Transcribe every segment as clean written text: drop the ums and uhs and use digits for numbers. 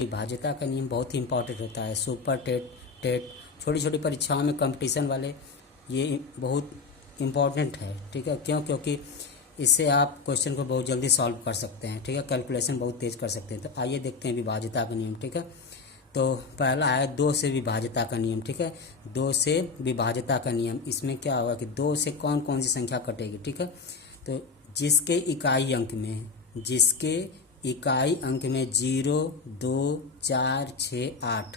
विभाज्यता का नियम बहुत ही इंपॉर्टेंट होता है। सुपर टेट, टेट, छोटी छोटी परीक्षाओं में कंपटीशन वाले ये बहुत इम्पॉर्टेंट है। ठीक है, क्यों? क्योंकि इससे आप क्वेश्चन को बहुत जल्दी सॉल्व कर सकते हैं। ठीक है, कैलकुलेशन बहुत तेज कर सकते हैं। तो आइए देखते हैं विभाज्यता का नियम। ठीक है, तो पहला है 2 से विभाज्यता का नियम। ठीक है, 2 से विभाज्यता का नियम, इसमें क्या होगा कि 2 से कौन कौन सी संख्या कटेगी। ठीक है, तो जिसके इकाई अंक में 0, 2, 4, 6, 8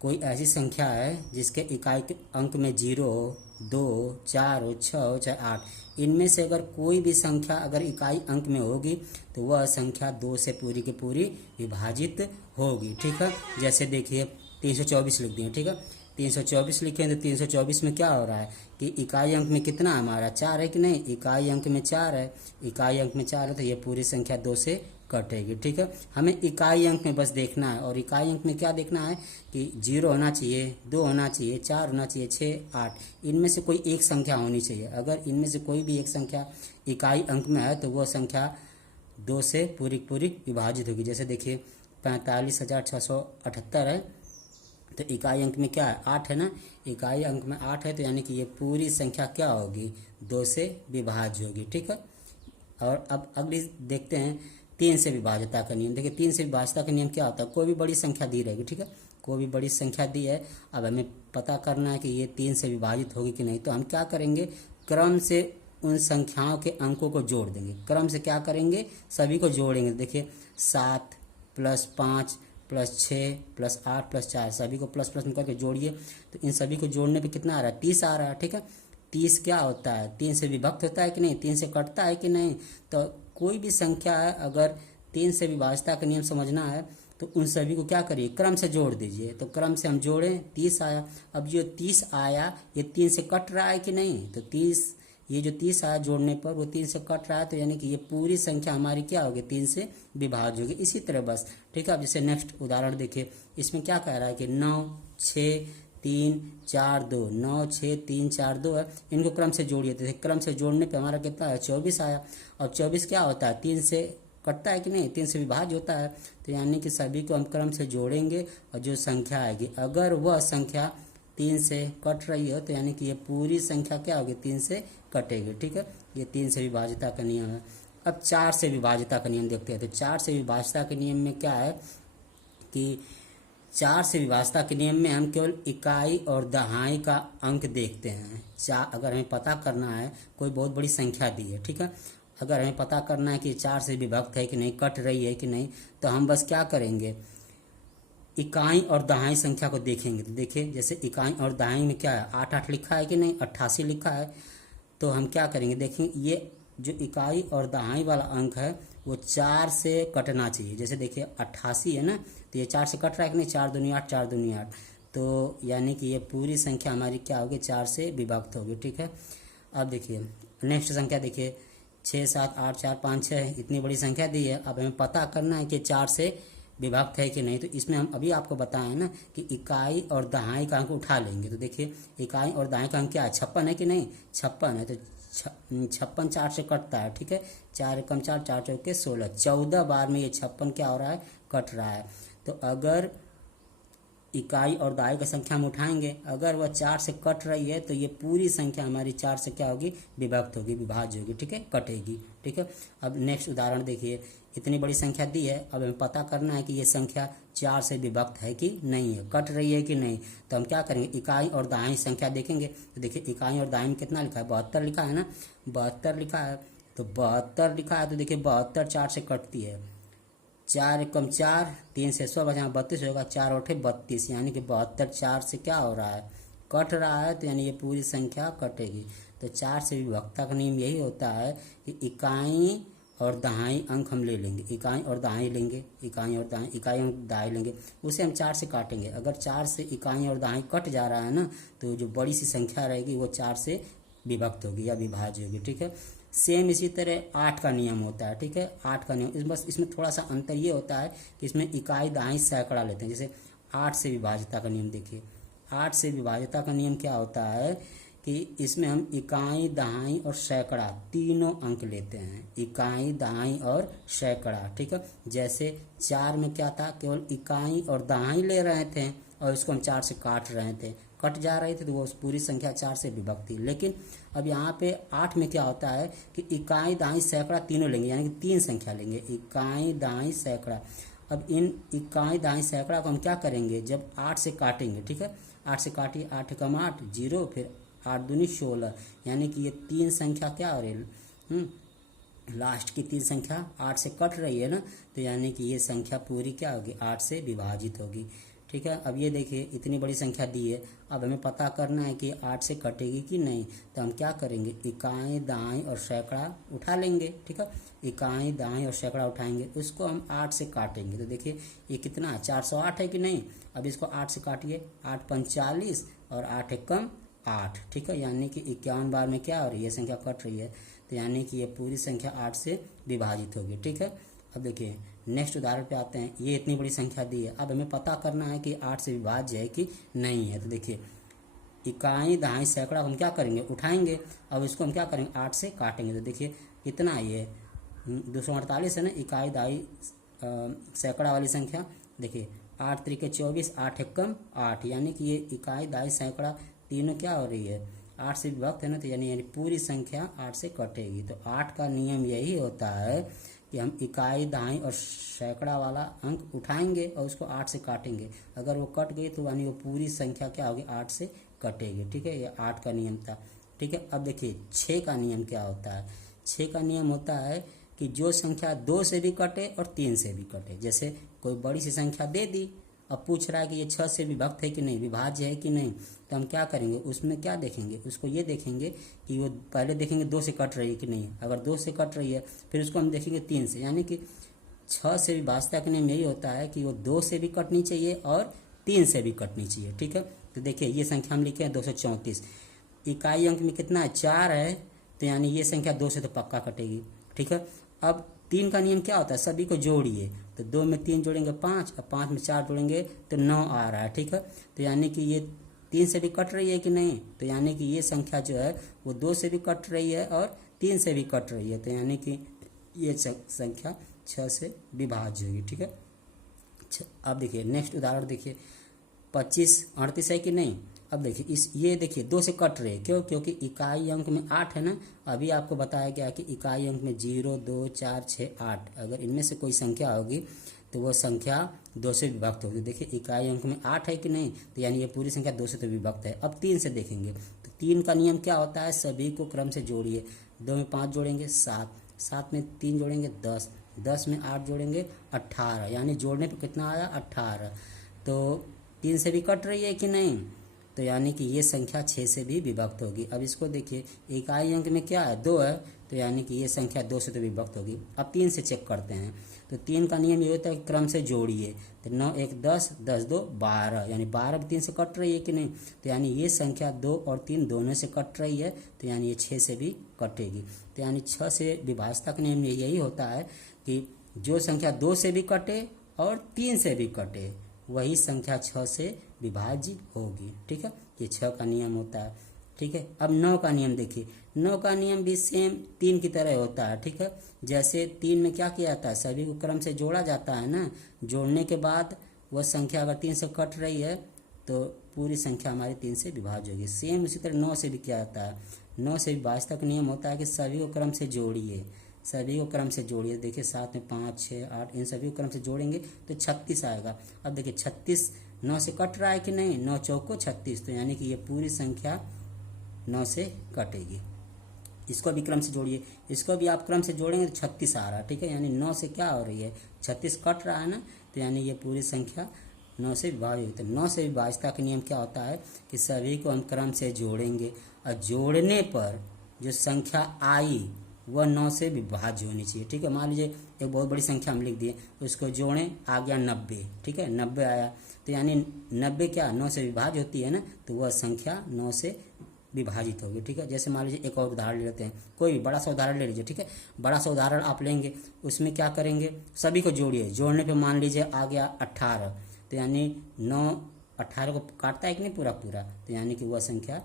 कोई ऐसी संख्या है जिसके इकाई के अंक में 0 हो, 2, 4 हो, 6 हो, चाहे 8, इनमें से अगर कोई भी संख्या अगर इकाई अंक में होगी तो वह संख्या 2 से पूरी की पूरी विभाजित होगी। ठीक है, जैसे देखिए 324 लिख दिए। ठीक है, 324 लिखे तो 324 में क्या हो रहा है कि इकाई अंक में कितना हमारा 4 है कि नहीं, इकाई अंक में 4 है, इकाई अंक में 4 है तो ये पूरी संख्या 2 से कटेगी। ठीक है, हमें इकाई अंक में बस देखना है, और इकाई अंक में क्या देखना है कि 0 होना चाहिए, 2 होना चाहिए, 4 होना चाहिए, 6, 8, इनमें से कोई एक संख्या होनी चाहिए। अगर इनमें से कोई भी एक संख्या इकाई अंक में है तो वह संख्या 2 से पूरी पूरी विभाजित होगी। जैसे देखिए 45,678 है, तो इकाई अंक में क्या है 8 है ना, इकाई अंक में 8 है, तो यानी कि ये पूरी संख्या क्या होगी 2 से विभाज्य होगी। ठीक है, और अब अगली देखते हैं 3 से विभाज्यता का नियम। देखिए 3 से विभाज्यता का नियम क्या होता है, कोई भी बड़ी संख्या दी रहेगी। ठीक है, कोई भी बड़ी संख्या दी है, अब हमें पता करना है कि ये 3 से विभाजित होगी कि नहीं। तो हम क्या करेंगे, क्रम से उन संख्याओं के अंकों को जोड़ देंगे। क्रम से क्या करेंगे, सभी को जोड़ेंगे। देखिए 7 + 5 + 6 + 8 + 4 सभी को प्लस प्लस में करके जोड़िए, तो इन सभी को जोड़ने पे कितना आ रहा है 30 आ रहा है। ठीक है, 30 क्या होता है, 3 से विभक्त होता है कि नहीं, 3 से कटता है कि नहीं। तो कोई भी संख्या है अगर 3 से विभाज्यता का नियम समझना है तो उन सभी को क्या करिए, क्रम से जोड़ दीजिए। तो क्रम से हम जोड़ें, 30 आया। अब जो 30 आया ये 3 से कट रहा है कि नहीं, तो 30, ये जो 30 आया जोड़ने पर वो 3 से कट रहा है, तो यानी कि ये पूरी संख्या हमारी क्या होगी 3 से विभाज्य होगी। इसी तरह बस। ठीक है, अब जैसे नेक्स्ट उदाहरण देखिए, इसमें क्या कह रहा है कि 9, 6, 3, 4, 2, 9, 6, 3, 4, 2 है, इनको क्रम से जोड़िए। तो क्रम से जोड़ने पे हमारा कितना है 24 आया। और 24 क्या होता है 3 से कटता है कि नहीं, 3 से विभाज्य होता है। तो यानी कि सभी को हम क्रम से जोड़ेंगे और जो संख्या आएगी अगर वह संख्या 3 से कट रही हो तो यानी कि ये पूरी संख्या क्या होगी 3 से कटेगी। ठीक है, ये 3 से विभाज्यता का नियम है। अब 4 से विभाज्यता का नियम देखते हैं। तो 4 से विभाज्यता के नियम में क्या है कि 4 से विभाज्यता के नियम में हम केवल इकाई और दहाई का अंक देखते हैं। अगर हमें पता करना है कोई बहुत बड़ी संख्या दी है, ठीक है, अगर हमें पता करना है कि 4 से विभक्त है कि नहीं, कट रही है कि नहीं, तो हम बस क्या करेंगे, इकाई और दहाई संख्या को देखेंगे। तो देखिए जैसे इकाई और दहाई में क्या है 8 लिखा है कि नहीं, 88 लिखा है, तो हम क्या करेंगे, देखें ये जो इकाई और दहाई वाला अंक है वो 4 से कटना चाहिए। जैसे देखिए 88 है ना, तो ये 4 से कट रहा है कि नहीं, 4 दूनी 8, 4 दूनी 8, तो यानी कि ये पूरी संख्या हमारी क्या होगी 4 से विभक्त होगी। ठीक है, अब देखिए नेक्स्ट संख्या देखिए 6, 7, 8, 4, 5, 6 इतनी बड़ी संख्या दी है। अब हमें पता करना है कि 4 से विभक्त है कि नहीं। तो इसमें हम अभी आपको बताएं ना कि इकाई और दहाई का अंक उठा लेंगे। तो देखिए इकाई और दहाई का अंक क्या है 56 है कि नहीं, 56 है, तो 56 4 से कटता है। ठीक है, 4 एकम 4, 4 चौके 16, 14 बार में ये 56 क्या हो रहा है कट रहा है। तो अगर इकाई और दहाई का संख्या हम उठाएंगे, अगर वह 4 से कट रही है तो ये पूरी संख्या हमारी 4 से क्या होगी विभक्त होगी, विभाज्य होगी। ठीक है, कटेगी। ठीक है, अब नेक्स्ट उदाहरण देखिए, इतनी बड़ी संख्या दी है, अब हमें पता करना है कि ये संख्या 4 से विभक्त है कि नहीं है, कट रही है कि नहीं। तो हम क्या करेंगे, इकाई और दहाई संख्या देखेंगे। तो देखिए इकाई और दहाई में कितना लिखा है 72 लिखा है ना, 72 लिखा है, तो 72 लिखा है, तो देखिए 72 4 से कटती है, 4 एकम 4, 3 से 100 बचा 32 होगा, 4 8 32, यानी कि 72 4 से क्या हो रहा है कट रहा है, तो यानी ये पूरी संख्या कटेगी। तो 4 से विभक्ता का नियम यही होता है कि इकाई और दहाई अंक हम ले लेंगे, इकाई और दहाई लेंगे, इकाई और दहाई लेंगे, उसे हम 4 से काटेंगे। अगर 4 से इकाई और दहाई कट जा रहा है ना, तो जो बड़ी सी संख्या रहेगी वो 4 से विभक्त होगी या विभाज्य होगी। ठीक है, सेम इसी तरह 8 का नियम होता है। ठीक है, 8 का नियम बस इसमें थोड़ा सा अंतर ये होता है कि इसमें इकाई दहाई सैकड़ा लेते हैं। जैसे 8 से विभाज्यता का नियम देखिए, 8 से विभाज्यता का नियम क्या होता है कि इसमें हम इकाई, दहाई और सैकड़ा तीनों अंक लेते हैं। इकाई, दहाई और सैकड़ा, ठीक है। जैसे 4 में क्या था, केवल इकाई और दहाई ले रहे थे और इसको हम 4 से काट रहे थे, कट जा रही थी तो वो पूरी संख्या 4 से विभक्त थी। लेकिन अब यहाँ पे 8 में क्या होता है कि इकाई, दहाई, सैकड़ा तीनों लेंगे, यानी कि 3 संख्या लेंगे, इकाई, दहाई, सैकड़ा। अब इन इकाई, दहाई, सैकड़ा को हम क्या करेंगे, जब 8 से काटेंगे, ठीक है, 8 से काटिए, 8 एकम 8, 0, फिर 8 दूनी 16, यानी कि ये 3 संख्या क्या हो रही है, लास्ट की 3 संख्या 8 से कट रही है ना, तो यानी कि ये संख्या पूरी क्या होगी, 8 से विभाजित होगी, ठीक है। अब ये देखिए इतनी बड़ी संख्या दी है, अब हमें पता करना है कि 8 से कटेगी कि नहीं, तो हम क्या करेंगे, इकाई, दाएं और सैकड़ा उठा लेंगे, ठीक है। इकाई, दाएं और सैकड़ा उठाएंगे, उसको हम 8 से काटेंगे, तो देखिए ये कितना 408 है कि नहीं। अब इसको 8 से काटिए, 8 पंच 40 और 8 एकम 8, ठीक है, यानी कि 51 बार में क्या हो रही है, ये संख्या कट रही है, तो यानी कि ये पूरी संख्या 8 से विभाजित होगी, ठीक है। अब देखिए नेक्स्ट उदाहरण पे आते हैं। ये इतनी बड़ी संख्या दी है, अब हमें पता करना है कि 8 से विभाज्य है कि नहीं है। तो देखिए इकाई, दहाई, सैकड़ा हम क्या करेंगे, उठाएंगे, अब इसको हम क्या करेंगे, 8 से काटेंगे, तो देखिए कितना ये 248 है ना, इकाई, दहाई, सैकड़ा वाली संख्या। देखिए 8 त्रिके 24, 8 एकम 8, यानी कि ये इकाई, दहाई, सैकड़ा तीनों क्या हो रही है, 8 से विभक्त है ना, तो यानी पूरी संख्या 8 से कटेगी। तो 8 का नियम यही होता है कि हम इकाई, दहाई और सैकड़ा वाला अंक उठाएंगे और उसको 8 से काटेंगे, अगर वो कट गई तो यानी वो पूरी संख्या क्या होगी, 8 से कटेगी, ठीक है। ये 8 का नियम था, ठीक है। अब देखिए 6 का नियम क्या होता है। 6 का नियम होता है कि जो संख्या 2 से भी कटे और 3 से भी कटे, जैसे कोई बड़ी सी संख्या दे दी, अब पूछ रहा है कि ये 6 से विभक्त है कि नहीं, विभाज्य है कि नहीं, तो हम क्या करेंगे, उसमें क्या देखेंगे, उसको ये देखेंगे कि वो पहले देखेंगे 2 से कट रही है कि नहीं, अगर 2 से कट रही है फिर उसको हम देखेंगे 3 से, यानी कि 6 से विभाज्यता का नियम यही होता है कि वो 2 से भी कटनी चाहिए और 3 से भी कटनी चाहिए, ठीक है। तो देखिए ये संख्या हम लिखे हैं 234, इकाई अंक में कितना है, 4 है, तो यानी ये संख्या 2 से तो पक्का कटेगी, ठीक है। अब 3 का नियम क्या होता है, सभी को जोड़िए, तो 2 में 3 जोड़ेंगे 5 और 5 में 4 जोड़ेंगे तो 9 आ रहा है, ठीक है। तो यानी कि ये 3 से भी कट रही है कि नहीं, तो यानी कि ये संख्या जो है वो 2 से भी कट रही है और 3 से भी कट रही है, तो यानी कि ये संख्या 6 से विभाज्य होगी, ठीक है। अब देखिए नेक्स्ट उदाहरण देखिए, 25 38 है कि नहीं। अब देखिए ये देखिए 2 से कट रहे, क्यों, क्योंकि इकाई अंक में 8 है ना, अभी आपको बताया गया कि इकाई अंक में 0 2 4 6 8, अगर इनमें से कोई संख्या होगी तो वो संख्या 2 से विभक्त होगी। देखिए इकाई अंक में 8 है कि नहीं, तो यानी ये पूरी संख्या 2 से तो विभक्त है। अब 3 से देखेंगे, तो 3 का नियम क्या होता है, सभी को क्रम से जोड़िए, 2 में 5 जोड़ेंगे 7, 7 में 3 जोड़ेंगे 10, 10 में 8 जोड़ेंगे 18, यानी जोड़ने पर कितना आया 18, तो 3 से भी कट रही है कि नहीं, तो यानी कि ये संख्या 6 से भी विभक्त होगी। अब इसको देखिए इकाई अंक में क्या है, 2 है, तो यानी कि ये संख्या 2 से तो विभक्त होगी। अब 3 से चेक करते हैं, तो 3 का नियम ये होता है कि क्रम से जोड़िए, तो 9 1 10, 10 2 12, यानी 12 भी 3 से कट रही है कि नहीं, तो यानी ये संख्या 2 और 3 दोनों से कट रही है, तो यानी ये 6 से भी कटेगी। तो यानी 6 से विभाज्यता का नियम यही होता है कि जो संख्या 2 से भी कटे और 3 से भी कटे वही संख्या 6 से विभाज्य होगी, ठीक है। ये 6 का नियम होता है, ठीक है। अब 9 का नियम देखिए, 9 का नियम भी सेम 3 की तरह होता है, ठीक है। जैसे 3 में क्या किया जाता है, सभी को क्रम से जोड़ा जाता है ना, जोड़ने के बाद वह संख्या अगर 3 से कट रही है तो पूरी संख्या हमारी 3 से विभाज्य होगी। सेम उसी तरह 9 से भी किया जाता है, 9 से विभाज्यता का नियम होता है कि सभी को क्रम से जोड़िए, सभी को क्रम से जोड़िए, देखिए 7 में 5 6 8, इन सभी को क्रम से जोड़ेंगे तो 36 आएगा। अब देखिए 36 9 से कट रहा है कि नहीं, 9 चौको 36, तो यानी कि ये पूरी संख्या 9 से कटेगी। इसको भी क्रम से जोड़िए, इसको भी आप क्रम से जोड़ेंगे तो 36 आ रहा है, ठीक है। यानी 9 से क्या हो रही है, 36 कट रहा है ना, तो यानी ये पूरी संख्या 9 से विभाजित होती है। 9 से विभाज्यता का नियम क्या होता है कि सभी को हम क्रम से जोड़ेंगे और जोड़ने पर जो संख्या आई वह 9 से विभाज्य होनी चाहिए, ठीक है। मान लीजिए एक बहुत बड़ी संख्या हम लिख दिए, उसको जोड़ें, आ गया 90, ठीक है, 90 आया, तो यानी 90 क्या 9 से विभाज्य होती है ना, तो वह संख्या 9 से विभाजित होगी, ठीक है। जैसे मान लीजिए एक और उदाहरण ले लेते हैं, कोई भी बड़ा सा उदाहरण ले लीजिए, ठीक है। बड़ा सा उदाहरण आप लेंगे, उसमें क्या करेंगे, सभी को जोड़िए, जोड़ने पे मान लीजिए आ गया 18, तो यानी 9 18 को काटता है कि नहीं पूरा पूरा, तो यानी कि वह संख्या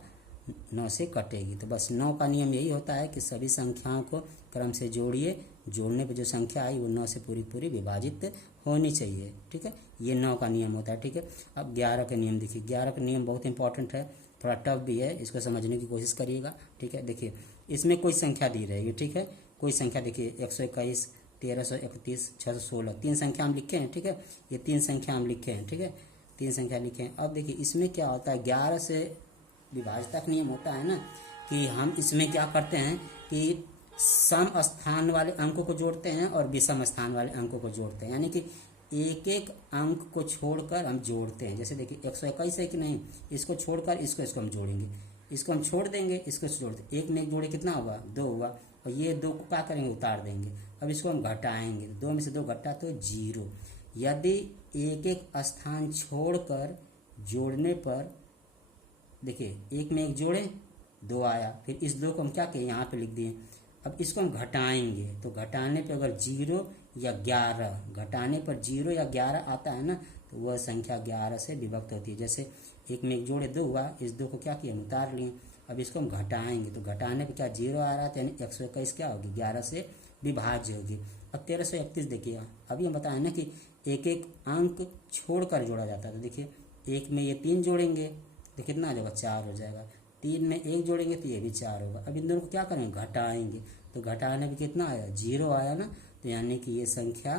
9 से कटेगी। तो बस 9 का नियम यही होता है कि सभी संख्याओं को क्रम से जोड़िए, जोड़ने पर जो संख्या आई वो 9 से पूरी पूरी विभाजित होनी चाहिए। ठीक है, ये 9 का नियम होता है। ठीक है, अब 11 का नियम देखिए। 11 का नियम बहुत इंपॉर्टेंट है, थोड़ा टफ भी है, इसको समझने की कोशिश करिएगा। ठीक है, देखिए इसमें कोई संख्या दी रहेगी। ठीक है, कोई संख्या देखिए 121, 1331, 616, 3 संख्या हम लिखे हैं। ठीक है, ये 3 संख्या हम लिखे हैं। ठीक है, 3 संख्या लिखे हैं। अब देखिए इसमें क्या होता है, 11 से विभाज्यता का नियम होता है ना कि हम इसमें क्या करते हैं कि सम स्थान वाले अंकों को जोड़ते हैं और विषम स्थान वाले अंकों को जोड़ते हैं, यानी कि एक एक अंक को छोड़कर हम जोड़ते हैं। जैसे देखिए 121 है कि नहीं, इसको छोड़कर इसको हम जोड़ेंगे, इसको हम छोड़ देंगे, इसको जोड़ देंगे, एक में एक जोड़े कितना हुआ, 2 हुआ, और ये 2 को क्या करेंगे, उतार देंगे। अब इसको हम घटाएंगे, 2 में से 2 घटा तो 0। यदि एक एक स्थान छोड़कर जोड़ने पर देखिए एक में एक जोड़े 2 आया, फिर इस 2 को हम क्या किए, यहाँ पे लिख दिए। अब इसको हम घटाएंगे, तो घटाने पे अगर 0 या 11, घटाने पर 0 या 11 आता है ना, तो वह संख्या 11 से विभक्त होती है। जैसे एक में एक जोड़े 2 हुआ, इस 2 को क्या किया, उतार लिए। अब इसको हम घटाएंगे, तो घटाने पे क्या 0 आ रहा है, तो यानी 121 क्या होगी, 11 से विभाज्य होगी। अब 1331 देखिए, अभी हम बताएं ना कि एक एक अंक छोड़कर जोड़ा जाता है। तो देखिए एक में ये 3 जोड़ेंगे तो कितना आ जाएगा, 4 हो जाएगा। 3 में 1 जोड़ेंगे तो ये भी 4 होगा। अब इन दोनों को क्या करेंगे, घटाएंगे, तो घटाने पे कितना आया, 0 आया ना, तो यानी कि ये संख्या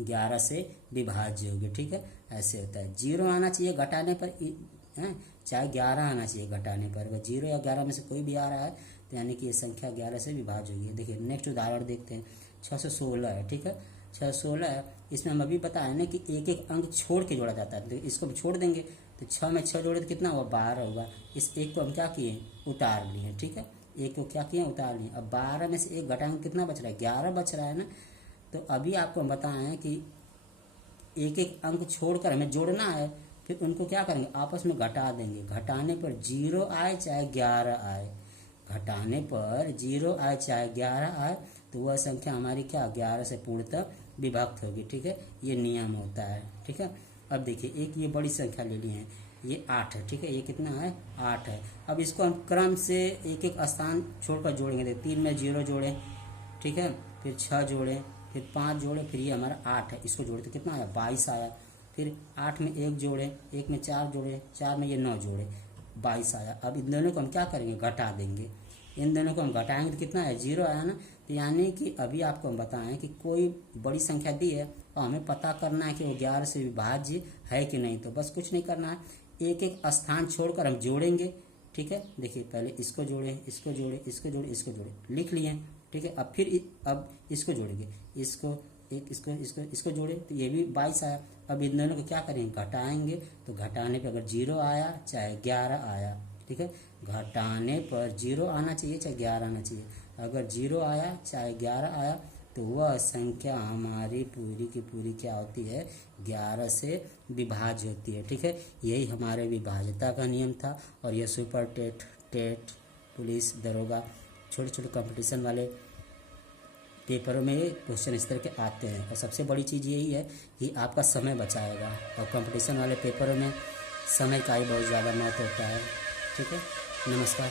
11 से विभाज्य होगी। ठीक है, ऐसे होता है। 0 आना चाहिए घटाने पर है, चाहे 11 आना चाहिए घटाने पर। अगर 0 या 11 में से कोई भी आ रहा है तो यानी कि ये संख्या 11 से विभाज्य होगी। देखिए नेक्स्ट उदाहरण देखते हैं, 616 है। ठीक है, 616 है, इसमें हम अभी बताया ना कि एक एक अंक छोड़ के जोड़ा जाता है। तो इसको हम छोड़ देंगे, तो 6 में 6 जोड़े तो कितना हुआ, 12 होगा। इस एक को हम क्या किए, उतार लिए। ठीक है, एक को क्या किए, उतार लिए। अब 12 में से 1 घटाएंगे, कितना बच रहा है, 11 बच रहा है ना। तो अभी आपको हम बताएं कि एक एक अंक छोड़कर हमें जोड़ना है, फिर उनको क्या करेंगे, आपस में घटा देंगे। घटाने पर 0 आए चाहे 11 आए, घटाने पर 0 आए चाहे 11 आए, तो वह संख्या हमारी क्या, 11 से पूर्णतः विभक्त होगी। ठीक है, ये नियम होता है। ठीक है, अब देखिए एक ये बड़ी संख्या ले ली है, ये 8 है। ठीक है, ये कितना है, 8 है। अब इसको हम क्रम से एक एक स्थान छोड़कर जोड़ेंगे। 3 में 0 जोड़े, ठीक है, फिर 6 जोड़े, फिर 5 जोड़े, फिर ये हमारा 8 है, इसको जोड़े तो कितना आया, 22 आया। फिर 8 में 1 जोड़े, 1 में 4 जोड़े, 4 में ये 9 जोड़े, 22 आया। अब इन दोनों को हम क्या करेंगे, घटा देंगे। इन दोनों को हम घटाएंगे तो कितना है, 0 आया ना। तो यानी कि अभी आपको हम बताएं कि कोई बड़ी संख्या दी है और हमें पता करना है कि वो 11 से विभाज्य है कि नहीं। तो बस कुछ नहीं करना है, एक एक स्थान छोड़कर हम जोड़ेंगे। ठीक है, देखिए पहले इसको जोड़े, इसको जोड़े, इसको जोड़े, इसको जोड़े, लिख लिए। ठीक है, अब फिर अब इसको जोड़ेंगे, इसको एक, इसको जोड़े, तो ये भी 22 आया। अब इन दोनों को क्या करेंगे, घटाएंगे। तो घटाने पे अगर 0 आया चाहे 11 आया, ठीक है, घटाने पर 0 आना चाहिए चाहे 11 आना चाहिए। अगर 0 आया चाहे 11 आया तो वह संख्या हमारी पूरी की पूरी क्या होती है, 11 से विभाज्य होती है। ठीक है, यही हमारे विभाज्यता का नियम था। और यह सुपर टेट, पुलिस, दरोगा, छोटे छोटे कंपटीशन वाले पेपरों में क्वेश्चन इस तरह के आते हैं। और सबसे बड़ी चीज़ यही है कि आपका समय बचाएगा। और कंपटीशन वाले पेपरों में समय का ही बहुत ज़्यादा महत्व होता है। ठीक है, नमस्कार।